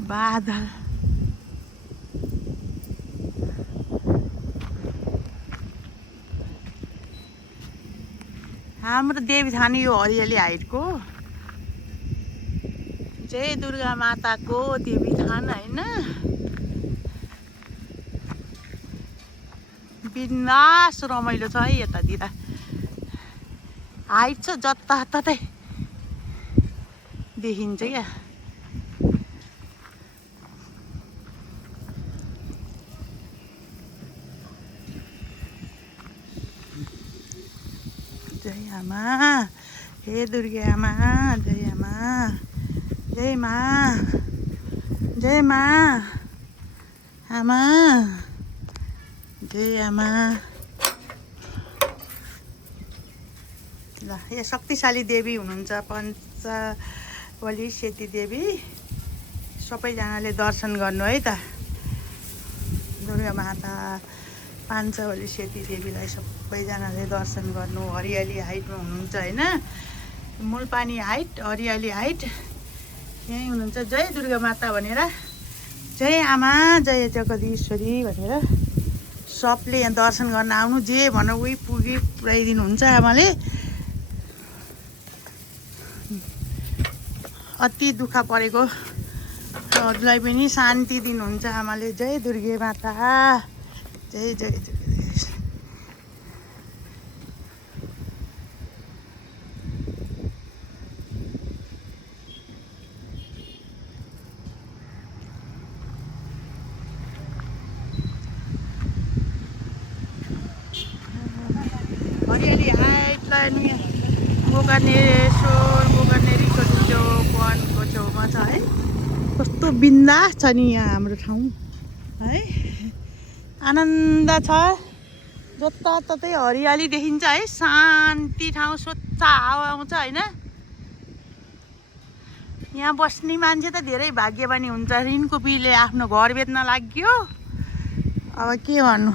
बादल हाम्रो देवीथान यो हरियाली हाइटको जय दुर्गा माताको देवीथान होइन। बिन्दास रमाइलो छ है यतातिर। हाइट छ जताततै देखिन्छ क्या। जय आमा, हे दुर्गे आमा, जय आमा, जय मा, जय मा, आमा, जय आमा। ल यहाँ शक्तिशाली देवी हुनुहुन्छ पञ्चवली सेती देवी। सबैजनाले दर्शन गर्नु है त। दुर्गा माता पाञ्चवली सेती देवीलाई सबैजनाले दर्शन गर्नु। हरियाली हाइटमा हुनुहुन्छ होइन। मूलपानी हाइट, हरियाली हाइट, यहीँ हुनुहुन्छ। जय दुर्गा माता भनेर, जय आमा, जय जगदीश्वरी भनेर सबले यहाँ दर्शन गर्न आउनु। जे भनौँ उही पुऱ्याइदिनुहुन्छ आमाले। अति दुःख परेकोहरूलाई पनि शान्ति दिनुहुन्छ आमाले। जय दुर्गे माता, जय जय जय। हरियाली हाइटलाई नि गोकर्णेश्वरीको जो वनको छेउमा छ है। कस्तो बिन्दास छ नि यहाँ हाम्रो ठाउँ है। आनन्द छ, जताततै हरियाली देखिन्छ है। शान्ति ठाउँ, स्वच्छ हावा आउँछ होइन। यहाँ बस्ने मान्छे त धेरै भाग्यवानी हुन्छ। ऋणको बिलले आफ्नो घर बेच्न लाग्यो। अब के भन्नु।